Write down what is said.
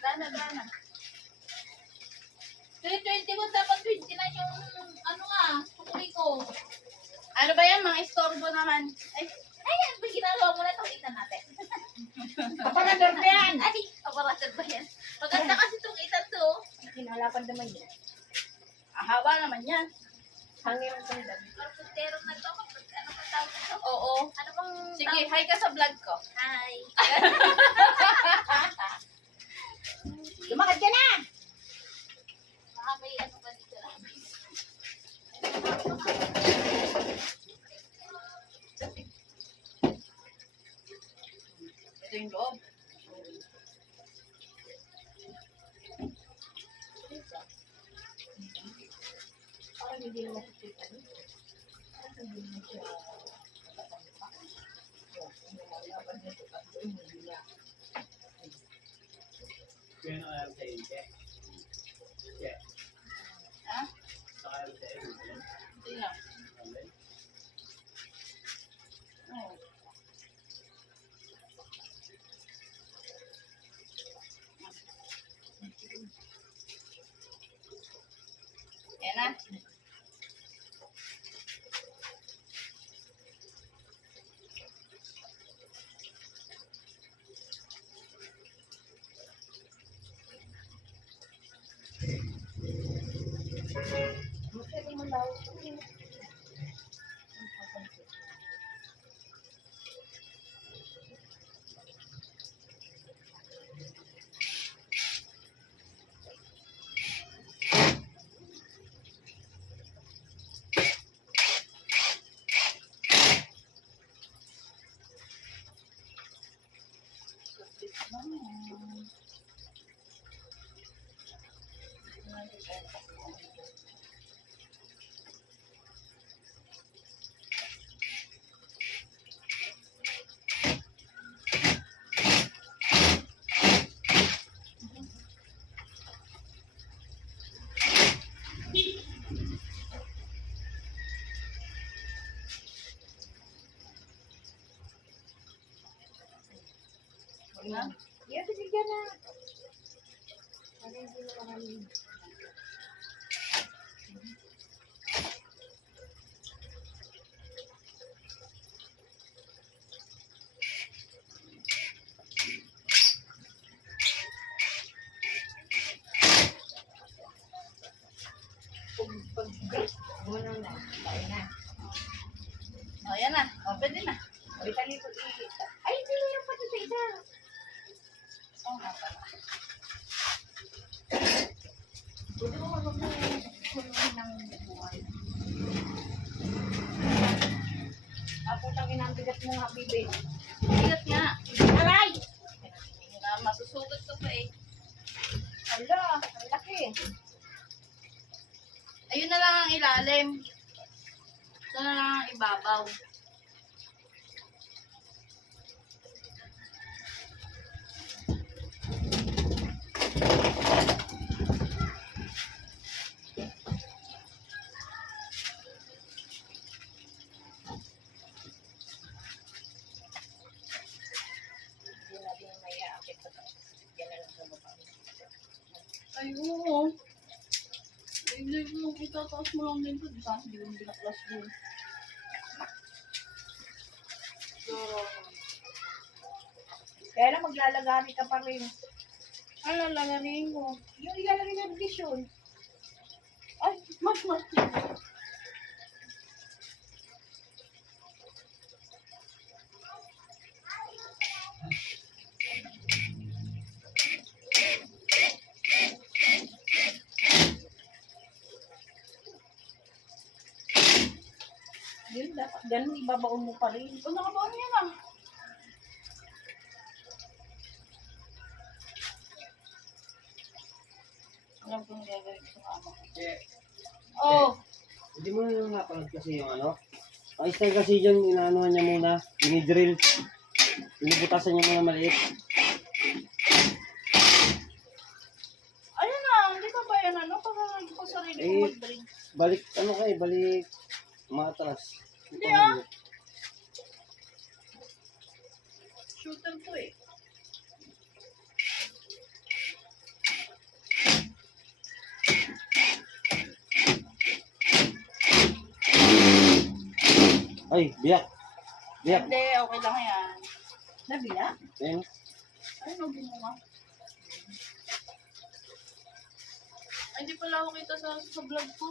Dana. 2021 dapat 29 yung ano nga, kukuli ko. Ano ba yan? Mga istorbo naman. Ayan, ba ginagawa mo na ito? Itan natin. Aparador ba yan? Ay, aparador ba yan? Maganda kasi itong itan to. Kinalapan naman yan. Haba naman yan. Hangin ang tanda. Karputero na to. Ano pa tawag ito? Oo. Ano bang Sige, hi ka sa vlog ko. Hi. Lumakad ka na! Baka may ano pa dito. Ito yung loob. Parang hindi naman nakikita niyo. Ha? Ito lang. Oh. Yan na. Pwede mo daw. Na? Yan, bigyan na. Parang hindi mo marami. Pag-break, gano'n na. Tayo na. Oh, yan na. Oh, pwede na. O, italipod ay, hindi mo yung pati sa isa. Oh, nga pala. Pwede mo mag-kulong ng buwan. Putang ina, ang bigat mo nga, bibi. Bigat nga. Aray! Masusugat ko pa eh. Hala, ang laki. Ayun na lang ang ilalim. Ito na lang ang ibabaw. Hindi natin may aakit pa ito. Yan na lang sa baba. Ay, oo. Ay, mo kita taas mo lang din ito. Di ba? Hindi mo binaklas yun. Kaya lang maglalagari ka pa rin. Ano lalagay mo? Yung ilalagay ng vision. Ay, mas. Yun, dapat ganun ibabaon mo pa rin. Kung nakabaon niya lang. Alam kong gagawin ko sa kama ko. Oh, Hindi mo na yung napanood kasi yung ano. Ang style kasi dyan, inaanuhan niya muna. Dinidrill. Binibutasan niya muna maliit. ayun na. Hindi pa ba yan ano? Pag ko sarili ko mag-drink. Balik, ano kayo, balik matras. Hindi ah. Shooter to eh. Ay, biyak. Biyak. Hindi, okay lang yan. Nabila? Ayan. Ay, no, bunga. Ay, hindi pala ako kita sa vlog ko.